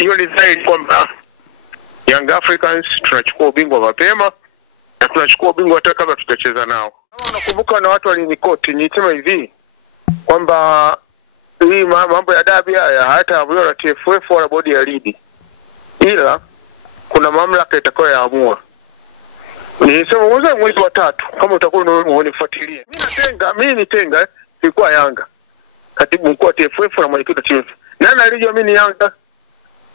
hiyo ni dhahiri kwamba Young Africans tunachukua ubingwa mapema na tunachukua ubingwa hata kabla tutacheza nao. Kama unakumbuka na watu walinikoti nilisema hivi kwamba hii mambo ya dabi haya hayataamuliwa na TFF wala bodi ya ligi, ila kuna mamlaka itakayoamua. Nilisema mwezi wa 3 kama utakuwa unanifuatilia. Mimi nitenga ilikuwa Yanga. Katibu mkuu wa TFF na mwenyekiti wa TFF. Nani alijua mimi ni Yanga?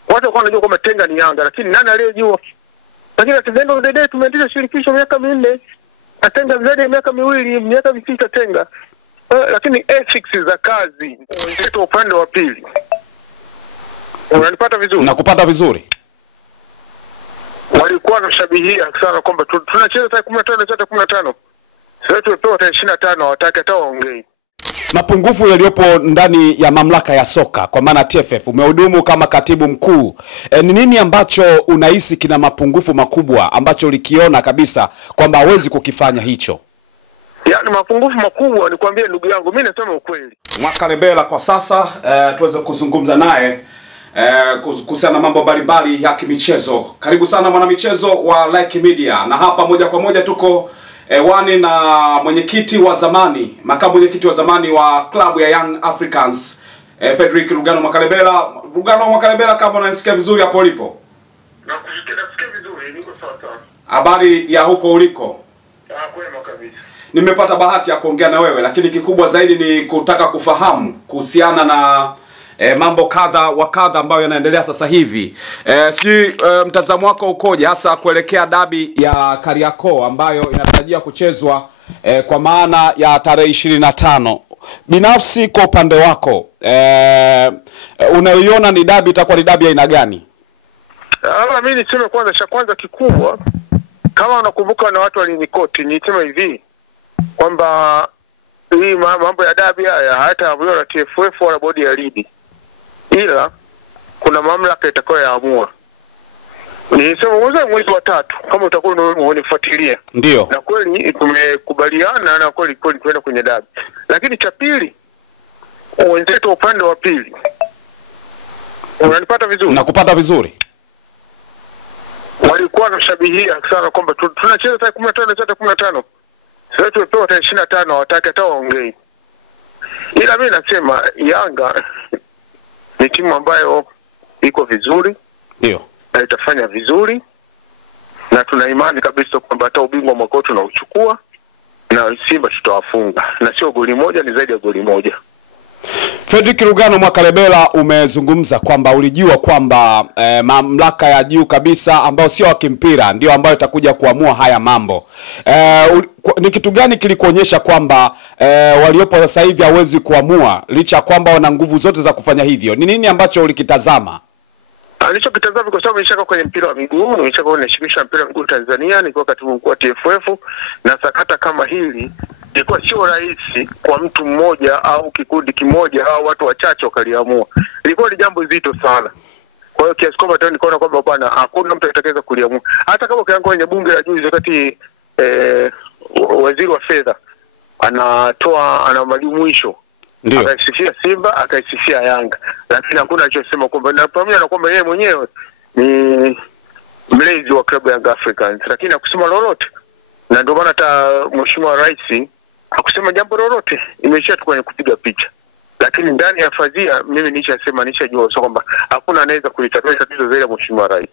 Watu wako wanajua kwamba Tenga ni Yanga, lakini nani aliyejua? Lakini atendendo dede tumeendesha shirikisho miaka 4. Atenga zaidi ya miaka 2, miaka 6 Tenga. Lakini ethics za kazi ndio upande wa pili. Unanipata vizuri? Nakupata vizuri. Walikuwa wanashabihia sana kwamba tunacheza tarehe 15 hata 15. Sasa tumepewa tarehe 25 hawataki hata waongee. Mapungufu yaliyopo ndani ya mamlaka ya soka kwa maana TFF, umehudumu kama katibu mkuu. Ni nini ambacho unahisi kina mapungufu makubwa ambacho ulikiona kabisa kwamba hawezi kukifanya hicho? Yaani mapungufu makubwa ni kuambia ndugu yangu, mimi nasema ukweli. Mwakalebela kwa sasa tuweze kuzungumza naye kuhusiana na mambo mbalimbali ya kimichezo. Karibu sana mwanamichezo wa Like Media, na hapa moja kwa moja tuko wani na mwenyekiti wa zamani, makamu mwenyekiti wa zamani wa klabu ya Young Africans, Frederick Lugano Mwakalebela. Lugano Mwakalebela, kama unanisikia vizuri hapo ulipo? Nakusikia vizuri, niko sawa. Habari ya huko uliko? Kwema kabisa. Nimepata bahati ya kuongea na wewe, lakini kikubwa zaidi ni kutaka kufahamu kuhusiana na mambo kadha wa kadha ambayo yanaendelea sasa hivi. Sijui mtazamo wako ukoje hasa kuelekea dabi ya Kariakoo ambayo inatarajia kuchezwa kwa maana ya tarehe 25. Binafsi kwa upande wako unaiona ni dabi itakuwa ni dabi aina gani? Mimi niseme kwanza kikubwa, kama unakumbuka na watu walinikoti nilisema hivi kwamba hii mambo ya dabi haya hayataamuliwa na TFF wala bodi ya ligi, ila kuna mamlaka itakayoamua. Nilisema mwezi wa 3 kama utakuwa unanifuatilia. Ndio. Na kweli tumekubaliana na kweli tuenda kwenye dabi. Lakini cha pili, wenzetu upande wa pili. Unanipata vizuri? Nakupata vizuri. Walikuwa wanashabihia sana kwamba tunacheza tarehe 15 hata 15. Sasa tumepewa tarehe 25 hawataki hata waongee. Ila mimi nasema Yanga ni timu ambayo iko vizuri, ndio, na itafanya vizuri, na tuna imani kabisa kwamba hata ubingwa mwaka huu tunauchukua na Simba tutawafunga, na sio goli moja, ni zaidi ya goli moja. Frederick Lugano Mwakalebela, umezungumza kwamba ulijua kwamba mamlaka ya juu kabisa ambao sio wa kimpira ndio ambayo itakuja kuamua haya mambo. Ni kitu gani kilikuonyesha kwamba waliopo sasa hivi hawezi kuamua licha kwamba wana nguvu zote za kufanya hivyo? Ni nini ambacho ulikitazama? Nilichokitazama kwa sababu nilishaka kwenye mpira wa miguu, nilishaka kwenye shirikisho la mpira wa miguu Tanzania, nilikuwa katibu mkuu wa TFF, na sakata kama hili ilikuwa sio rahisi kwa mtu mmoja au kikundi kimoja au watu wachache wakaliamua. Ilikuwa ni jambo zito sana. Kwa hiyo kiasi kwamba tena nikaona kwamba bwana hakuna mtu atakayeweza kuliamua. Hata kama ukiangalia kwenye bunge la juzi wakati waziri wa fedha ana majumuisho, ndio akaisifia Simba, akaisifia Yanga, lakini hakuna alichosema kwamba, na pamoja na kwamba yeye mwenyewe ni mlezi wa klabu ya Young Africans, lakini hakusema lolote. Na ndio maana hata Mheshimiwa Rais hakusema jambo lolote, imeishia tu kwenye kupiga picha. Lakini ndani ya fadhia mimi nishajua kwamba hakuna anaweza kulitatua tatizo zaidi ya Mheshimiwa Rais.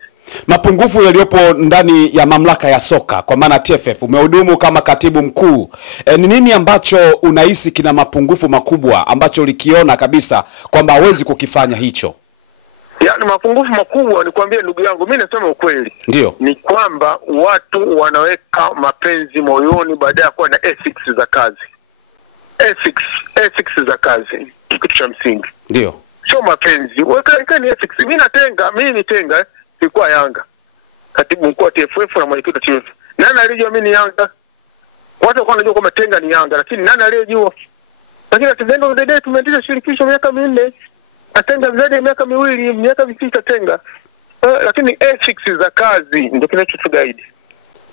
Mapungufu yaliyopo ndani ya mamlaka ya soka kwa maana TFF, umehudumu kama katibu mkuu. Ni nini ambacho unahisi kina mapungufu makubwa ambacho ulikiona kabisa kwamba hawezi kukifanya hicho? Yaani mapungufu makubwa ni kuambia ndugu yangu, mimi nasema ukweli. Ndio. Ni kwamba watu wanaweka mapenzi moyoni baada ya kuwa na ethics za kazi. Ethics za kazi kitu cha msingi. Ndio. Sio mapenzi. Weka ni ethics. Mimi nitenga ilikuwa Yanga. Katibu mkuu wa TFF na mwenyekiti wa TFF. Nani alijua mimi ni Yanga? Watu wako wanajua kwamba Tenga ni Yanga, lakini nani aliyejua? Lakini atendendo dede tumeendesha shirikisho miaka 4. Atenga zaidi ya miaka 2, miaka 6 Tenga. Lakini ethics za kazi ndio kinachotuguide.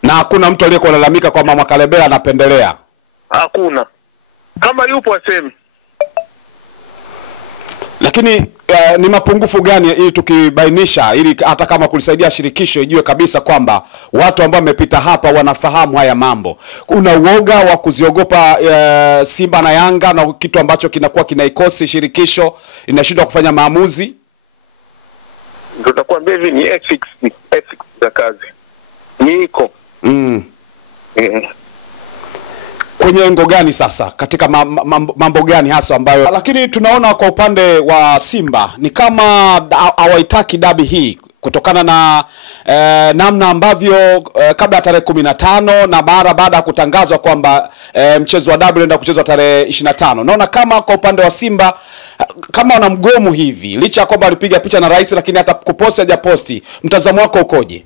Na hakuna mtu aliyekulalamika kwamba Mwakalebela anapendelea? Hakuna. Kama yupo aseme. Lakini Lakini ni mapungufu gani ili tukibainisha, ili hata kama kulisaidia shirikisho ijue kabisa kwamba watu ambao wamepita hapa wanafahamu haya mambo? Kuna uoga wa kuziogopa Simba na Yanga, na kitu ambacho kinakuwa kinaikosi shirikisho inashindwa kufanya maamuzi? Ndio takwambia hivi ni ethics za kazi. Niko. Kwenye engo gani sasa, katika mambo gani hasa ambayo, lakini tunaona kwa upande wa Simba ni kama hawaitaki dabi hii kutokana na namna ambavyo kabla ya tarehe 15 na baada ya kutangazwa kwamba mchezo wa dabi unaenda kuchezwa tarehe 25. Naona kama kwa upande wa Simba kama wana mgomo hivi, licha ya kwamba alipiga picha na rais, lakini hata kuposti hajaposti. Mtazamo wako ukoje?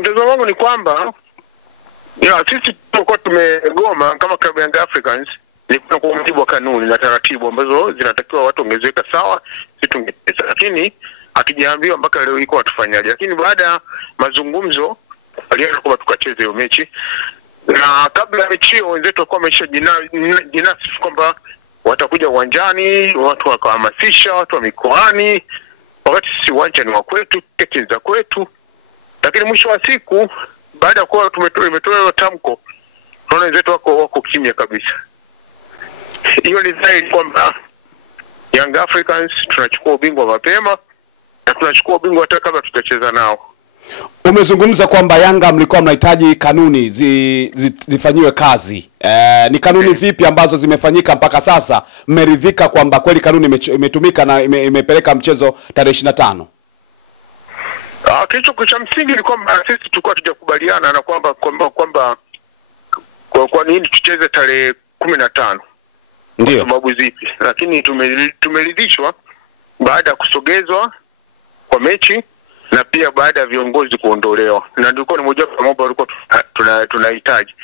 Mtazamo wangu ni kwamba sisi tulikuwa tumegoma kama klabu ya Young Africans ni kwa mujibu wa kanuni na taratibu ambazo zinatakiwa watu ongezeka sawa, sisi tungepesa, lakini akijaambiwa mpaka leo iko watufanyaje. Lakini baada ya mazungumzo walianza kwamba tukacheze hiyo mechi, na kabla ya mechi hiyo wenzetu walikuwa wamesha jinasi kwamba watakuja uwanjani, watu wakahamasisha watu wa mikoani, wakati sisi uwanja ni wa kwetu, tiketi za kwetu. Lakini mwisho wa siku baada ya kuwa tumetoa tamko, tunaona wenzetu wako kimya kabisa. Hiyo ni dhahiri kwamba Young Africans tunachukua ubingwa mapema, na tunachukua ubingwa hata kabla tutacheza nao. Umezungumza kwamba Yanga mlikuwa mnahitaji kanuni zifanyiwe kazi. Ni kanuni zipi ambazo zimefanyika mpaka sasa mmeridhika kwamba kweli kanuni imetumika na imepeleka mchezo tarehe 25? Kitu cha msingi ni kwamba sisi tulikuwa tujakubaliana na kwamba kwa nini tucheze tarehe 15. Ndio. Sababu zipi? Lakini tumeridhishwa baada ya kusogezwa kwa mechi na pia baada ya viongozi kuondolewa. Na ndiko ni moja kwa mambo walikuwa tunahitaji.